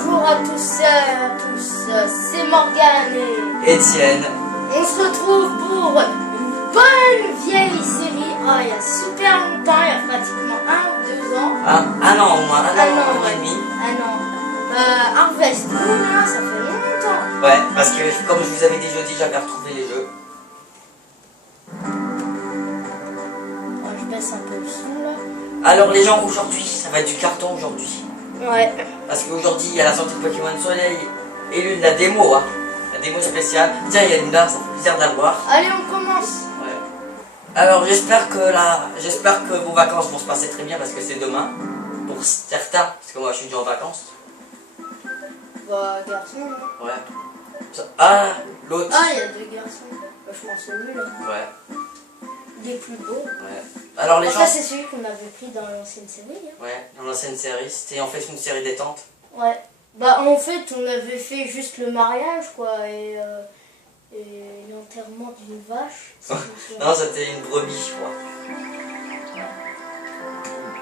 bonjour à tous et à tous, c'est Morgane et Étienne. on se retrouve pour une bonne vieille série. Ah, il y a super longtemps, il y a pratiquement 1 ou 2 ans. Un an au moins, un an ouais. et demi. Harvest Moon, hein, ça fait longtemps. Ouais, parce que comme je vous avais dit jeudi, j'avais retrouvé les jeux. Je baisse un peu le son là. Alors les gens, aujourd'hui, ça va être du carton aujourd'hui. Ouais. Parce qu'aujourd'hui, il y a la sortie de Pokémon Soleil et l'une la démo, hein. La démo spéciale. Tiens, il y a une là, ça fait plaisir de la voir. Allez, on commence. Ouais. Alors j'espère que vos vacances vont se passer très bien parce que c'est demain. Pour certains, parce que moi je suis déjà en vacances. Bah, garçon, hein. Ouais. Ah, l'autre. Ah, il y a 2 garçons. Bah, je pense au lui, là. Ouais. Il est plus beau. Ouais. Alors les Ça, gens. c'est celui qu'on avait pris dans l'ancienne série. Hein. Ouais, dans l'ancienne série, c'était en fait une série détente. Ouais. Bah, en fait, on avait fait juste le mariage, quoi, et l'enterrement d'une vache. si je me souviens. Non, c'était une brebis, je crois.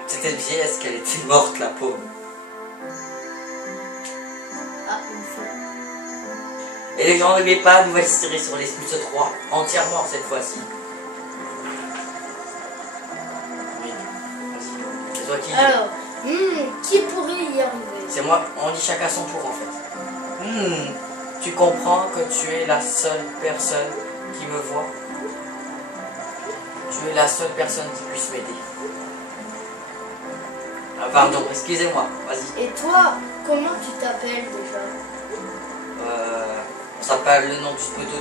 C'était une vieillesse qu'elle était morte, la pauvre. Ah, une fois. Et les gens n'oubliez pas, nouvelle série sur les Sims 3, entièrement cette fois-ci. Oui, vas-y. C'est toi qui. Alors, qui pourrait y arriver? C'est moi, on dit chacun son tour en fait. Tu comprends que tu es la seule personne qui me voit. Tu es la seule personne qui puisse m'aider. Ah pardon, excusez-moi, vas-y. Et toi, comment tu t'appelles déjà? On s'appelle le nom du pseudo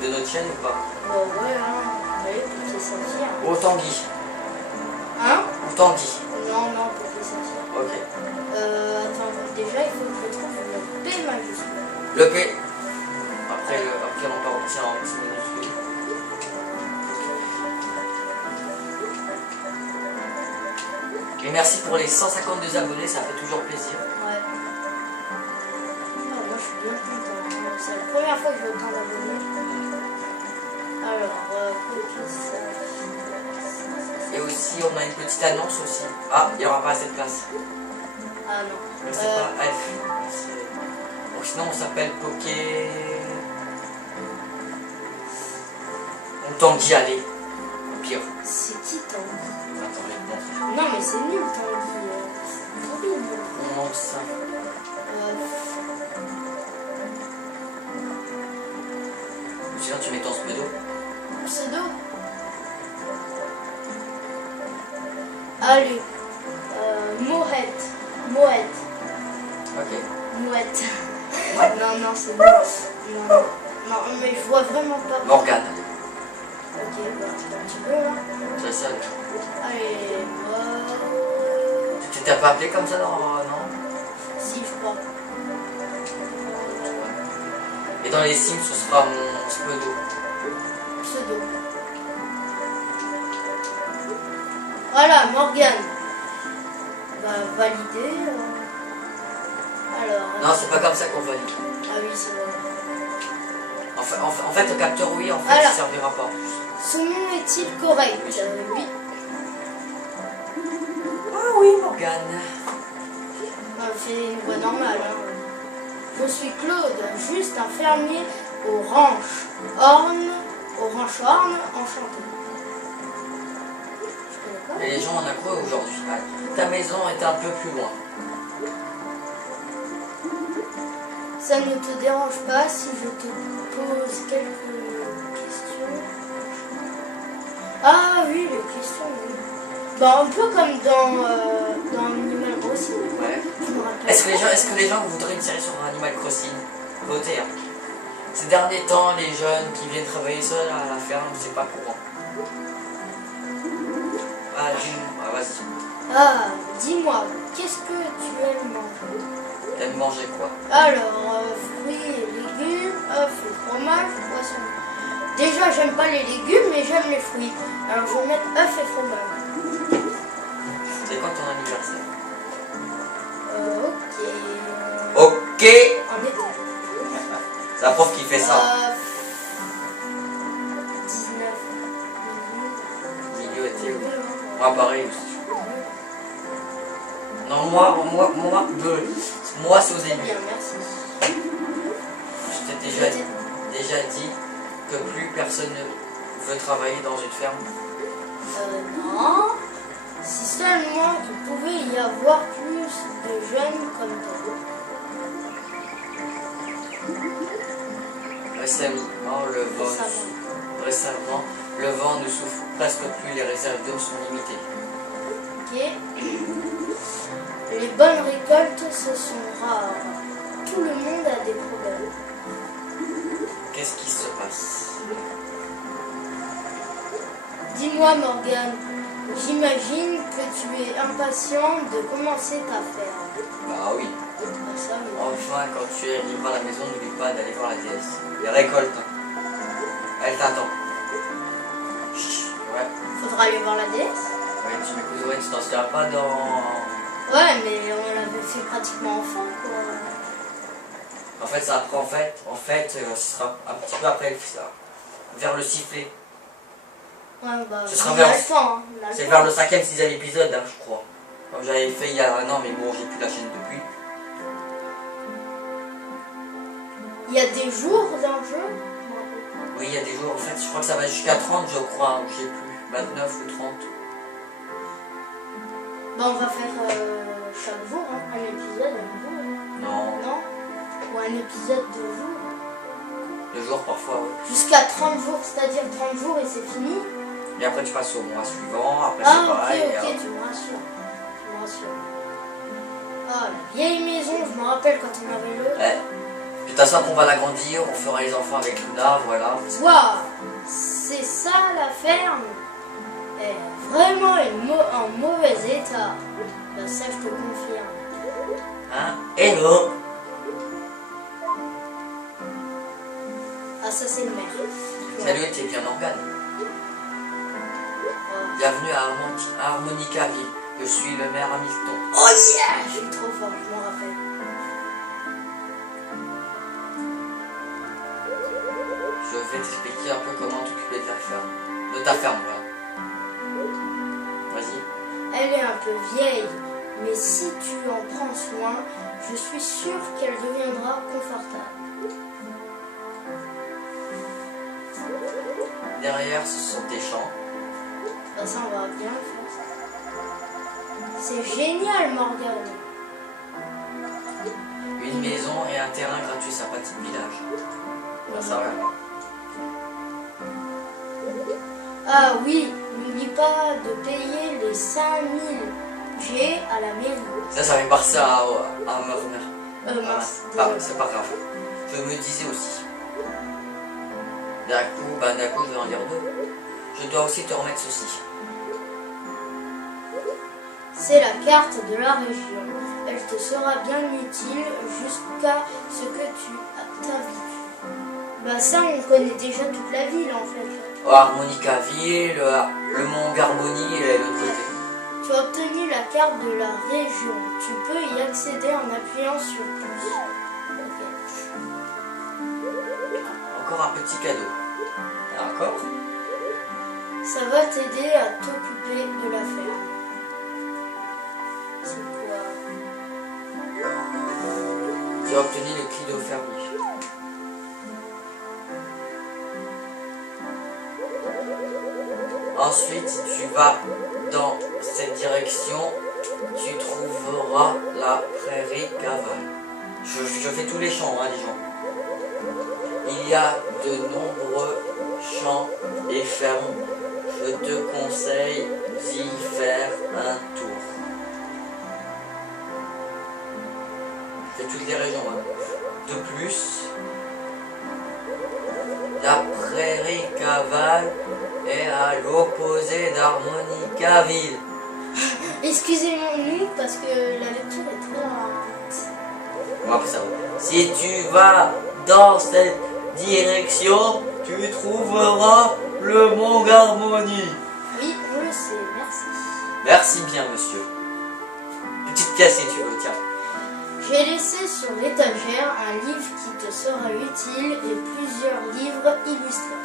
de notre chaîne ou pas? Bah ouais, hein. Allez, pour te sortir. Ou Tanguy. Hein? Ou Tanguy. Non, non, pour te sortir. Ok. Attends, déjà, il faut que je trouve le P majuscule. Le P. Après on part tiens en petit minuscule. Et merci pour les 152 abonnés, ça fait toujours plaisir. Ouais. Ah, moi, je suis bien content. Hein. C'est la première fois que j'ai autant d'abonnés. Alors, Et aussi, on a une petite annonce aussi. Ah, il n'y aura pas assez de place. ah non. C'est pas F. Donc sinon, on s'appelle Poké. Ou Tanguy, allez. Au pire. C'est qui Tanguy? Attends, je vais te montrer. Non, mais c'est nul Tanguy. C'est horrible. On montre ça. Sinon, tu mets ton pseudo. Pseudo. Allez. Mourette. Mouette. Ok. Mouette. Non, non, c'est nul. Non, non. Non, mais je vois vraiment pas. Morgane. Ok, bah, un petit peu là. C'est ça. Allez, Tu t'es pas appelé comme ça, non? si, je crois. Et dans les Sims, ce sera mon pseudo. Pseudo. Voilà, Morgane. Bah, valider. Alors. Non, c'est pas comme ça qu'on valide. Ah oui, c'est vrai. En fait, le capteur oui, en fait, Alors. il servira pas. Son nom est-il correct? Oui. Ah oui, Morgane. C'est une voix normale. Hein. Je suis Claude, juste un fermier au ranch Horn, enchanté. Je connais pas. Et les gens en a quoi aujourd'hui? Ah, ta maison est un peu plus loin. Ça ne te dérange pas si je te pose quelques questions? Ah oui, les questions, oui. Bah, un peu comme dans Animal Crossing. Ouais. Je me rappelle. Est-ce que les gens voudraient une série sur Animal Crossing? Votez. Hein. Ces derniers temps, les jeunes qui viennent travailler seuls à la ferme, c'est pas courant. Ah, dis-moi, vas-y. Ah, dis-moi, qu'est-ce que tu aimes manger? T'aimes manger quoi? Alors, fruits et légumes, œufs et fromage, poisson. Déjà, j'aime pas les légumes, mais j'aime les fruits. Alors, je vais mettre œufs et fromage. C'est quand ton anniversaire? Ok. Ok. En été. C'est la prof qui fait ça. 19. Milieu été. Moi pareil aussi. Non, moi moi c'est au Très début. bien, merci. Je t'ai déjà dit que plus personne ne veut travailler dans une ferme. Non. Si seulement il pouvait y avoir plus de jeunes comme toi. Récemment, le vent ne souffle presque plus, les réserves d'eau sont limitées. Ok. Les bonnes récoltes, ce sont rares. Tout le monde a des problèmes. Qu'est-ce qui se passe? Dis-moi, Morgane, j'imagine que tu es impatient de commencer ta ferme. Bah oui. Ah, ça, oui. Enfin, quand tu arriveras à la maison, n'oublie pas d'aller voir la déesse. Les récoltes. Elle t'attend. Chut, ouais. Faudra aller voir la déesse. Ouais, tu m'écouterais, tu t'en souviens pas dans... Ouais, mais on l'avait fait pratiquement enfant, quoi. En fait, ça apprend, ce sera un petit peu après ça. Vers le sifflet. Ouais, bah, Ce sera on vers- a le temps, hein, on a le C'est temps. vers le 5e, 6e épisode, hein, je crois. Comme j'avais fait il y a un an, mais bon, j'ai plus la chaîne depuis. Il y a des jours dans le jeu. Oui, il y a des jours, en fait, je crois que ça va jusqu'à 30, je crois, ou je sais plus. 29 ou 30. Bah, on va faire chaque jour, hein, un épisode, un jour. Non, Non? Ou un épisode de jour. 2 jours parfois, oui. Jusqu'à 30 jours, c'est-à-dire 30 jours et c'est fini. Et après, tu passes au mois suivant, après, Ah, c'est pareil. ok, et ok, hop. tu me rassures. Tu me rassures. Ah, la vieille maison, je me rappelle quand on avait le. Ouais. De toute façon, on va l'agrandir, on fera les enfants avec Luna, voilà. Waouh! C'est ça la ferme? Elle est vraiment en mauvais état. Bah, ça, je te confirme. Hein? Hello! Ah, ça, c'est le maire. Salut, t'es bien Morgane. Bienvenue à Harmonicaville. Je suis le maire Hamilton. Oh yeah! Je suis trop fort, je m'en rappelle. Je vais t'expliquer un peu comment t'occuper de la ferme. De ta ferme, voilà. Vas-y. Elle est un peu vieille, mais si tu en prends soin, je suis sûre qu'elle deviendra confortable. Derrière, ce sont tes champs. Bah, ça, on va bien le faire. Ça. C'est génial, Morgane. Une maison et un terrain gratuit, sympathique village. Bah, ça va. Ah oui, n'oublie pas de payer les 5000 G à la mairie. Ça fait penser à Murmur. Mince. C'est pas grave. Je me disais aussi. D'un coup, je vais en dire 2. Je dois aussi te remettre ceci. C'est la carte de la région. Elle te sera bien utile jusqu'à ce que tu t'habitues. Bah ça, on connaît déjà toute la ville en fait. Oh, Harmonicaville, le mont Garboni et l'autre côté. Tu as obtenu la carte de la région. Tu peux y accéder en appuyant sur plus. Ok. Encore un petit cadeau. D'accord? Ça va t'aider à t'occuper de la ferme. C'est quoi? Tu as obtenu le Clido fermier. Ensuite, si tu vas dans cette direction, tu trouveras la prairie cavale. Je fais tous les champs, hein, les gens. Il y a de nombreux champs et fermes. Je te conseille d'y faire un tour. Je fais toutes les régions. Hein. De plus, la prairie cavale est à l'opposé d'Harmonicaville. Excusez-nous parce que la lecture est très lente. Bon, après ça va. Si tu vas dans cette direction, tu trouveras le mont Garboni. Oui, je le sais, merci. Merci bien, monsieur. Petite pièce si tu veux, tiens. J'ai laissé sur l'étagère un livre qui te sera utile et plusieurs livres illustrés.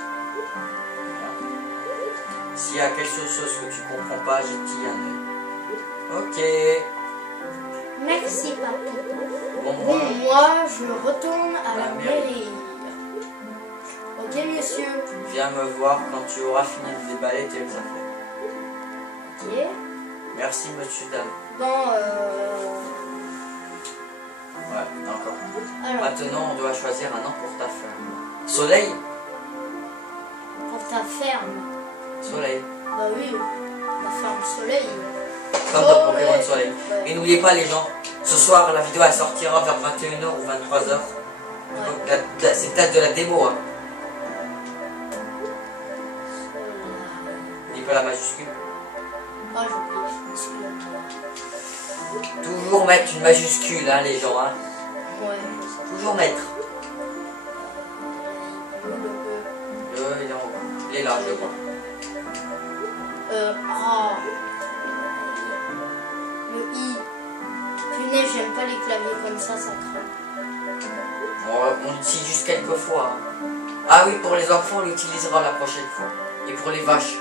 S'il y a quelque chose que tu comprends pas, j'ai dit un œil. Ok. Merci, papy. Bon, Bon, moi, je retourne à la mairie. Ok, monsieur. viens me voir quand tu auras fini de déballer tes affaires. Ok. Merci, monsieur, dame. Bon, Ouais, d'accord. alors, Maintenant, on doit choisir un nom pour ta ferme. Soleil? pour ta ferme. Soleil. Bah oui, la ferme soleil. Comme dans Pokémon Soleil. Ouais. Et n'oubliez pas, les gens, ce soir, la vidéo elle sortira vers 21h ou 23h. Ouais. C'est peut-être de la démo, hein. N'oublie pas la majuscule. Ah, j'ai oublié. Excuse-moi. Toujours mettre une majuscule, hein, les gens, hein. Ouais, je sais. Toujours mettre. Le E. Il est en haut. Il est là, je le vois. Ah. Le I. Punaise, j'aime pas les claviers comme ça craint. Bon, on l'utilise juste quelques fois. Hein. Ah oui, pour les enfants, on l'utilisera la prochaine fois. Et pour les vaches.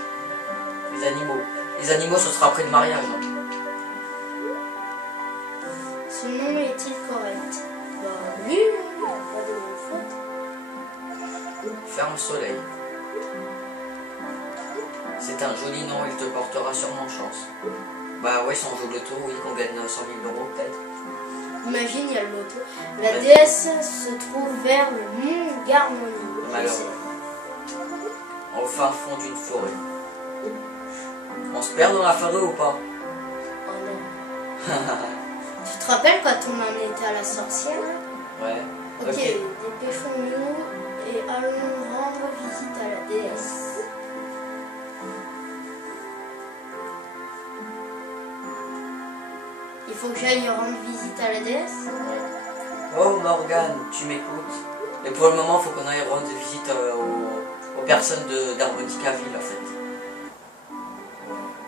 Les animaux. Les animaux, ce sera après le mariage. Hein. Ce nom est-il correct? Bah oui, pas de faute. Ferme Soleil. C'est un joli nom, il te portera sûrement chance. Bah ouais, si on joue le loto, oui, qu'on gagne 100 000 € peut-être. Imagine, il y a le loto. La déesse se trouve vers le mont Garmoni. Alors. Au fin fond d'une forêt. On se perd dans la forêt ou pas? Oh non. Tu te rappelles quand on en était à la sorcière? Ouais. Ok, dépêchons-nous et allons rendre visite à la déesse. Il faut que j'aille rendre visite à la déesse? Oh Morgane, tu m'écoutes? Et pour le moment, il faut qu'on aille rendre visite aux personnes d'Harmonicaville en fait.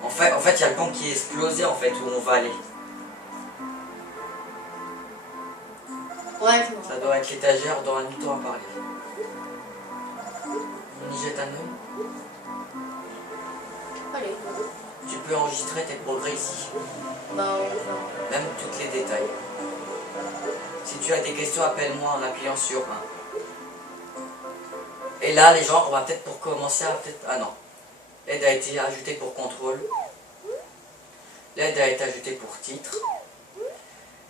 En fait, il y a le pont qui est explosé en fait, où on va aller. Ouais, je me Ça doit être l'étagère dans un temps à parler. On y jette un œil. Allez. Tu peux enregistrer tes progrès ici. Bah, on va. Même tous les détails. Si tu as des questions, appelle-moi en appuyant sur 1. Et là, les gens, on va peut-être pour commencer à peut-être... Ah non. L'aide a été ajoutée pour contrôle. L'aide a été ajoutée pour titre.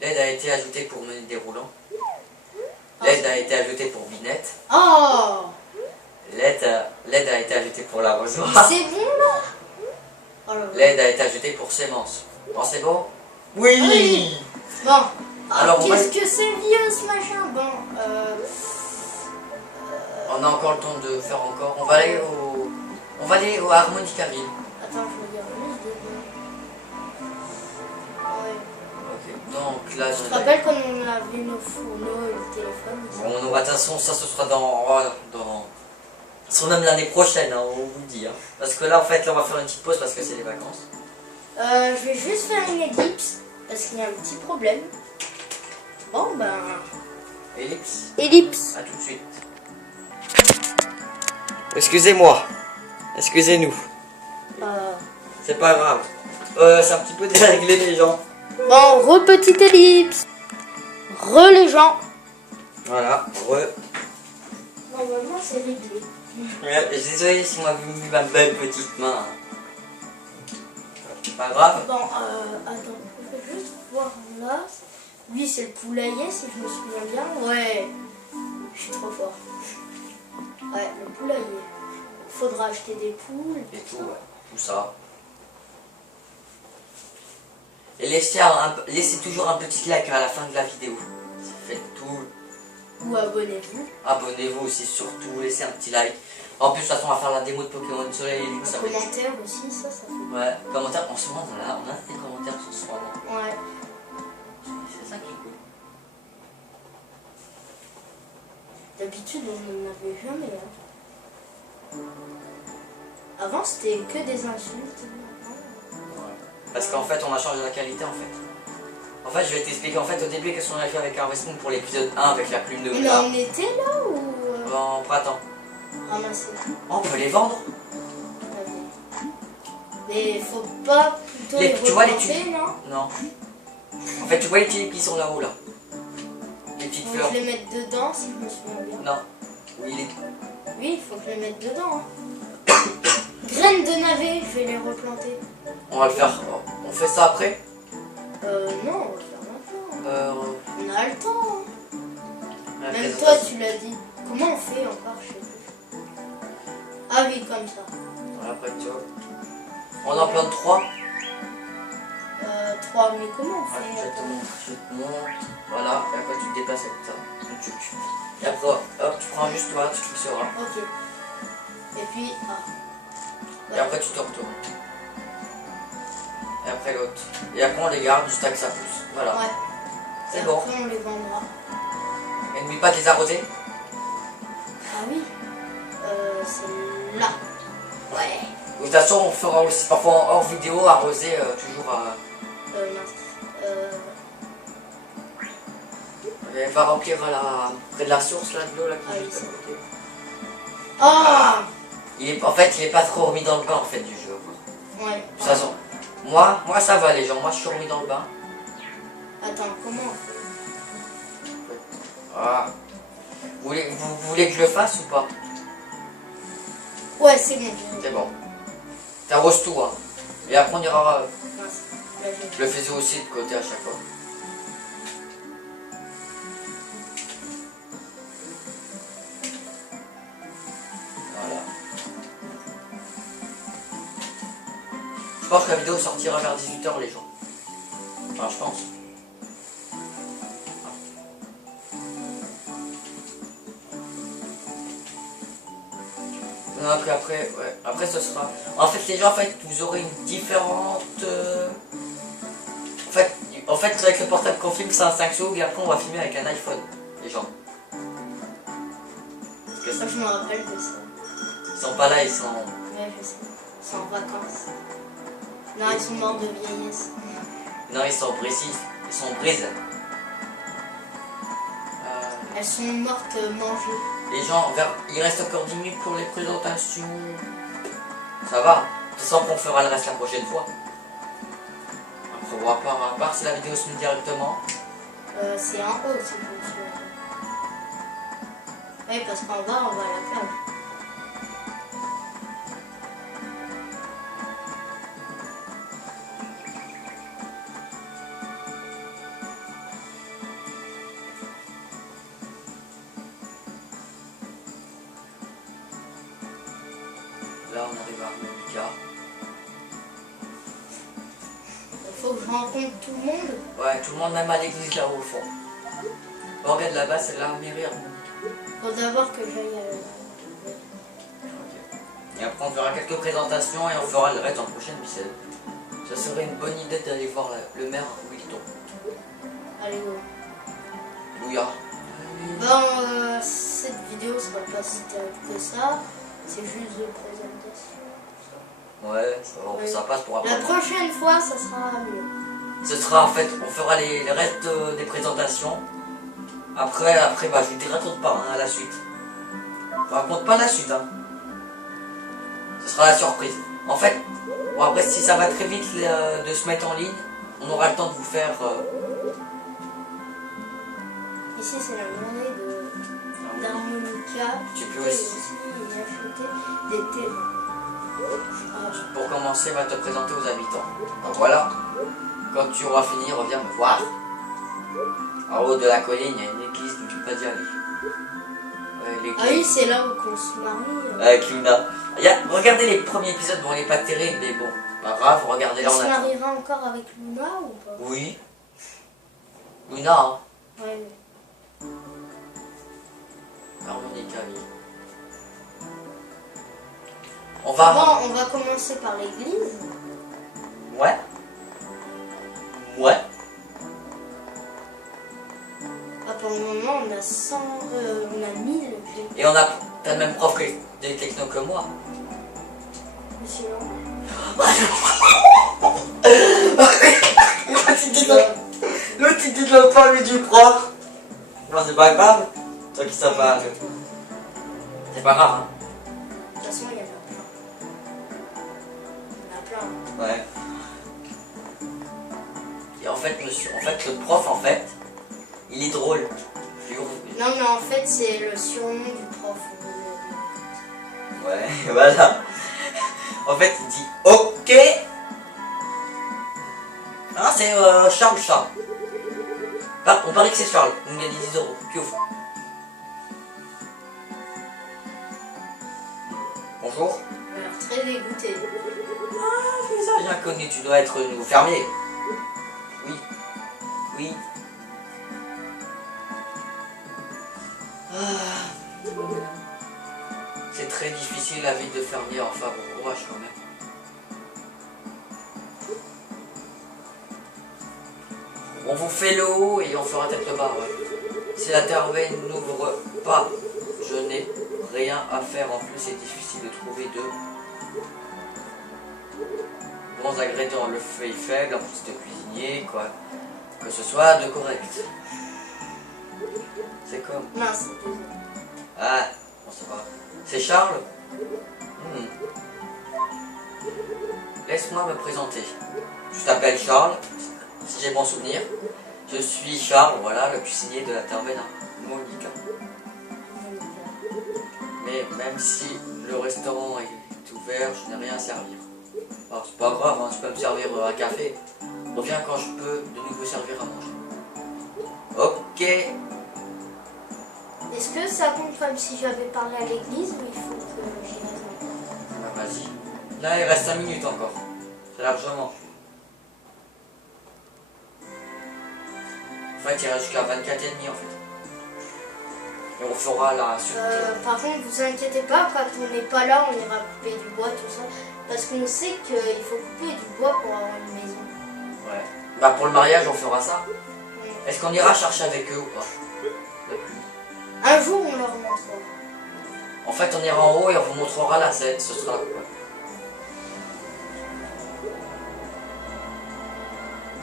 L'aide a été ajoutée pour menu déroulant. L'aide a été ajoutée pour binette. Oh! L'aide a été ajoutée pour l'arrosoir. C'est bon là? Oh là là. L'aide a été ajoutée pour sémence. Bon, c'est bon? Oui, Oui. Bon. Alors, on va- Qu'est-ce que c'est vieux ce machin? Bon, On a encore le temps de faire encore. On va aller au Harmonicaville. Attends, je regarde juste des noms. Ouais. Ok, donc là, Tu te rappelles quand on avait nos fourneaux et le téléphone ici? Bon, de toute façon, ça ce sera ce sera même l'année prochaine, hein, on vous le dit. Hein. Parce que là, en fait, là, on va faire une petite pause parce que c'est les vacances. Je vais juste faire une ellipse parce qu'il y a un petit problème. Bon, ben. Ellipse, Ellipse. à tout de suite. Excusez-moi. Excusez-nous. C'est pas grave. C'est un petit peu déréglé, les gens. Bon, repetite ellipse. Les gens. Voilà, Normalement, c'est réglé. Désolé si on m'a vu ma belle petite main. Pas grave. Bon, attends, je vais juste voir là. Lui, c'est le poulailler, si je me souviens bien. Ouais, je suis trop fort. Ouais, le poulailler. Faudra acheter des poules. Et tout, ouais. Tout ça. Et laissez toujours un petit like à la fin de la vidéo. Faites tout. Ou abonnez-vous. Abonnez-vous aussi, surtout. Laissez un petit like. En plus, de toute façon, on va faire la démo de Pokémon Soleil et Lune. Un Ça va être- commentaire aussi, ça fait. Ouais, commentaires. En ce moment, on a des commentaires sur ce moment. Ouais. C'est ça qui est cool. D'habitude, on n'en avait jamais. Hein. Avant, c'était que des insultes. Parce qu'en fait, on a changé la qualité en fait. En fait, je vais t'expliquer en fait au début qu'est-ce qu'on a fait avec Harvest Moon pour l'épisode 1 avec la plume de On Oula. en était là ou En printemps. ramassé? Oh, on peut les vendre. Mais faut pas plutôt les Tu vois les replanter, tubes? non? Non. En fait, tu vois les tulipes qui sont là-haut, là. Les petites Faut fleurs. que je les mette dedans si je me souviens bien. Non. Oui, les... Oui, il faut que je les mette dedans. Hein. Graines de navet, je vais les replanter. On va le faire. On fait ça après. Non, on va le faire maintenant. On a le temps. Hein. La Même toi, présentation. tu l'as dit. Comment on fait encore, je sais plus. Ah oui, comme ça. Voilà, après, tu vois. On en plante 3. 3, mais comment on Ah, fait je te montre. Voilà, et après tu te déplaces avec ça. Tu tuc. Et après, hop, tu prends juste toi, tu fixeras. Ok. Et puis, Et après tu te retournes. Et après l'autre. Et après on les garde jusqu'à que ça pousse. Voilà. Ouais. C'est Et bon. après, on les vendra. Et n'oublie pas de les arroser. Ah oui. C'est là. Ouais. De toute façon, on fera aussi parfois en hors vidéo arroser toujours à. Mince. Elle va remplir près de la source là, de l'eau là qui Ah oui, est c'est à côté. Oh. En fait, il est pas trop remis dans le bain en fait du jeu. Ouais. De toute façon, moi ça va les gens, moi je suis remis dans le bain. Attends, comment on fait? Ah. Vous voulez que je le fasse ou pas? Ouais, c'est bon. C'est bon. T'arroses tout hein. Et après on ira. Mince. Là, Je le faisais aussi de côté à chaque fois. Voilà. Je pense que la vidéo sortira vers 18 h les gens. Enfin je pense. Donc après, ouais. Après ce sera. En fait les gens en fait vous aurez une différente. En fait avec le portable qu'on filme c'est un Samsung et après on va filmer avec un iPhone. Les gens. Parce que Ça, je me rappelle de ça. ils sont pas là, ils sont. Ouais, je sais. Ils sont en vacances. Non, ils sont morts de vieillesse. Non ils sont précis. Ils sont brises. Elles sont mortes mangées. Les gens, il reste encore 10 minutes pour les présentations. Ça va. De toute façon on fera le reste la prochaine fois. Après on va à part si la vidéo se met directement. C'est en haut, c'est comme ça. Oui, parce qu'en bas, on va à la plage. Là on arrive à Monica. Il faut que je rencontre tout le monde. Ouais, tout le monde même à l'église là-haut au fond. Oh, regarde là-bas, c'est la mairie. Faut d'abord que j'aille à Et après on fera quelques présentations et on fera le reste en prochaine bicelle. Ça serait une bonne idée d'aller voir le maire Wilton. Allez, go. Louia. Bon, cette vidéo sera pas si terrible que ça. C'est juste de présentation. Ouais, ça passe pour La après. prochaine fois, ça sera mieux. Ce sera en fait, on fera les restes des présentations. Après bah, je vous dirai tout pas hein, à la suite. Je raconte pas la suite. Hein. Ce sera la surprise. En fait, bon, après si ça va très vite de se mettre en ligne, on aura le temps de vous faire... Ici, c'est la journée d'harmonica. Tu peux Et aussi. y acheter des terrains. Pour commencer, on va te présenter aux habitants. Donc voilà, quand tu auras fini, reviens me voir. En haut de la colline, il y a une église, tu peux pas y aller. Ah oui, c'est là où on se marie. Avec Luna. Regardez les premiers épisodes, bon, on n'est pas terrible, mais bon, pas grave, regardez On là se on a. mariera encore avec Luna ou pas? Oui. Luna, hein. Ouais, mais... Harmonica, oui. On va. Bon, on va commencer par l'église. Ouais. Ouais. Ah, pour le moment, on a 100, on a 1000. Et t'as le même prof des techno que moi. Monsieur. L'autre il dit de la famille du prof. Non, c'est pas grave. Toi qui ça va. C'est pas grave, hein. De toute façon, il y en a plein. Il y en a plein. Ouais. Et en fait, le prof, en fait, il est drôle. Non, mais en fait, c'est le surnom du prof. Ouais, voilà. En fait, il dit OK. Ah, c'est Charles. On parie que c'est Charles. On gagne 10 euros. Qui ouvre? Bonjour. Alors, très dégoûté. Ah, visage inconnu, tu dois être nouveau fermier. Oui. Oui. Ah. C'est très difficile la vie de fermier, enfin bon courage quand même. On vous fait le haut et on fera peut-être le bas, ouais. Si la terre n'ouvre pas, je n'ai rien à faire. En plus, c'est difficile de trouver de bons ingrédients. Le feu est faible, en plus de cuisinier, quoi. Que ce soit de correct. C'est comme... Mince. Ah, on sait pas. C'est Charles. Laisse-moi me présenter. Je t'appelle Charles, si j'ai bon souvenir. Je suis Charles, voilà, le cuisinier de la taverne Monica. Mais même si le restaurant est ouvert, je n'ai rien à servir. Alors c'est pas grave, hein, tu peux me servir un café. Reviens quand je peux de nouveau servir à manger. Ok. Est-ce que ça compte comme si j'avais parlé à l'église ou il faut que j'y reste maintenant? Bah, vas-y. Là il reste 5 minutes encore. C'est largement. En fait il reste jusqu'à 24 et demi en fait. Et on fera la suite. Par contre, vous inquiétez pas, quand on n'est pas là, on ira couper du bois, tout ça. Parce qu'on sait qu'il faut couper du bois pour avoir une maison. Ouais. Bah pour le mariage on fera ça. Est-ce qu'on ira chercher avec eux ou pas? Un jour, on leur montrera. En fait on ira en haut et on vous montrera la scène, ce sera quoi.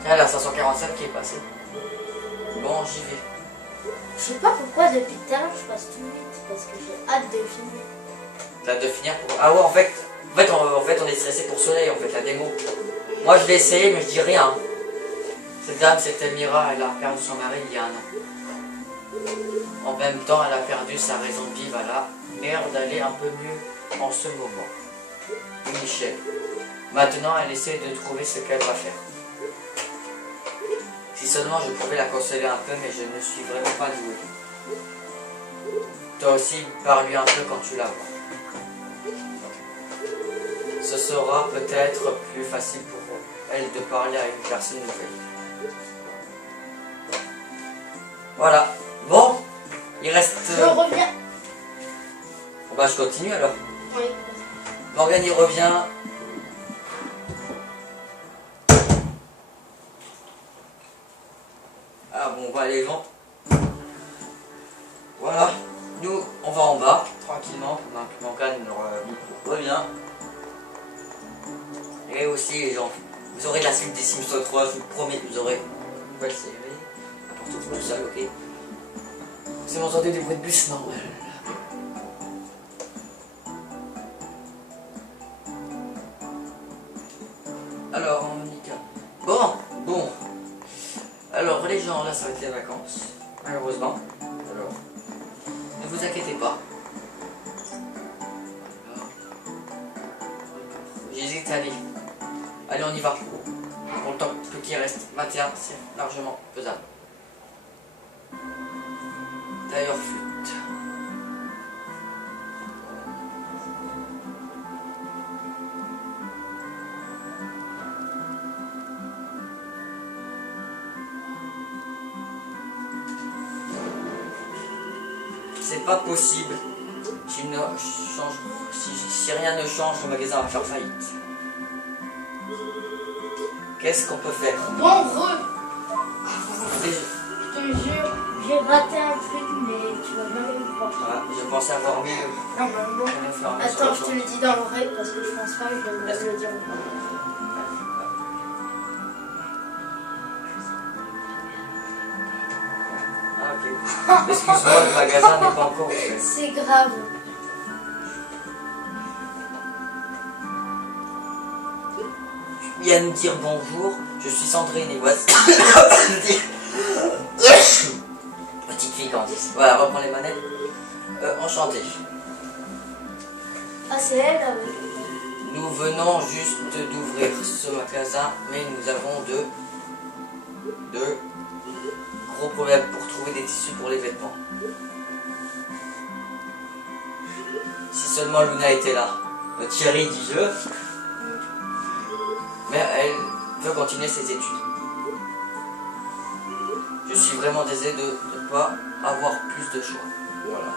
Tiens, la 547 qui est passée. Bon, j'y vais. Je sais pas pourquoi depuis tout à l'heure je passe tout vite, parce que j'ai hâte de finir. T'as hâte de finir pour... Ah ouais, en fait on est stressé pour Soleil, en fait, la démo. Moi je l'ai essayé, mais je dis rien. Cette dame, cette Mira, elle a perdu son mari il y a 1 an. En même temps, elle a perdu sa raison de vivre, elle a l'air d'aller un peu mieux en ce moment. Michel. Maintenant, elle essaie de trouver ce qu'elle va faire. Si seulement je pouvais la consoler un peu, mais je ne suis vraiment pas doué. Toi aussi, parle-lui un peu quand tu la vois. Ce sera peut-être plus facile pour elle de parler à une personne nouvelle. Voilà. Bon, il reste... Je reviens. Bon bah je continue alors. Oui. Morgane il revient. Ah bon, on va aller vent. Voilà. Nous, on va en bas, tranquillement, pendant que Morgane revient. Et aussi les gens, vous aurez la suite des Sims 3, je vous promets, vous aurez une nouvelle série. Apportez-vous tout seul, ok? Si vous entendez des bruits de bus, normal. Alors, Monica. Bon. Alors, les gens, là, ça va être les vacances. Malheureusement. Alors, ne vous inquiétez pas. J'hésite à aller. Allez, on y va. Pour le temps qu'il reste. 21, c'est largement faisable. D'ailleurs, flûte. C'est pas possible. Si rien ne change, le magasin va faire faillite. Qu'est-ce qu'on peut faire? Bon, je te jure, j'ai raté un truc, mais tu vas jamais me croire. Ah, je pensais avoir mis Non, mais bon. Attends, je te le dis dans l'oreille parce que je pense pas que je vais le dire. Ah, ok. Excuse-moi, le magasin n'est pas encore ouvert. C'est grave. vient nous dire bonjour. Je suis Sandrine et voici. Petite fille Candice. Voilà, reprends les manettes. Enchanté. Ah, c'est elle là, oui. Nous venons juste d'ouvrir ce magasin, mais nous avons de gros problèmes pour trouver des tissus pour les vêtements. Si seulement Luna était là, notre chérie du jeu. Mais elle veut continuer ses études. Je suis vraiment désolé de ne pas avoir plus de choix. Voilà.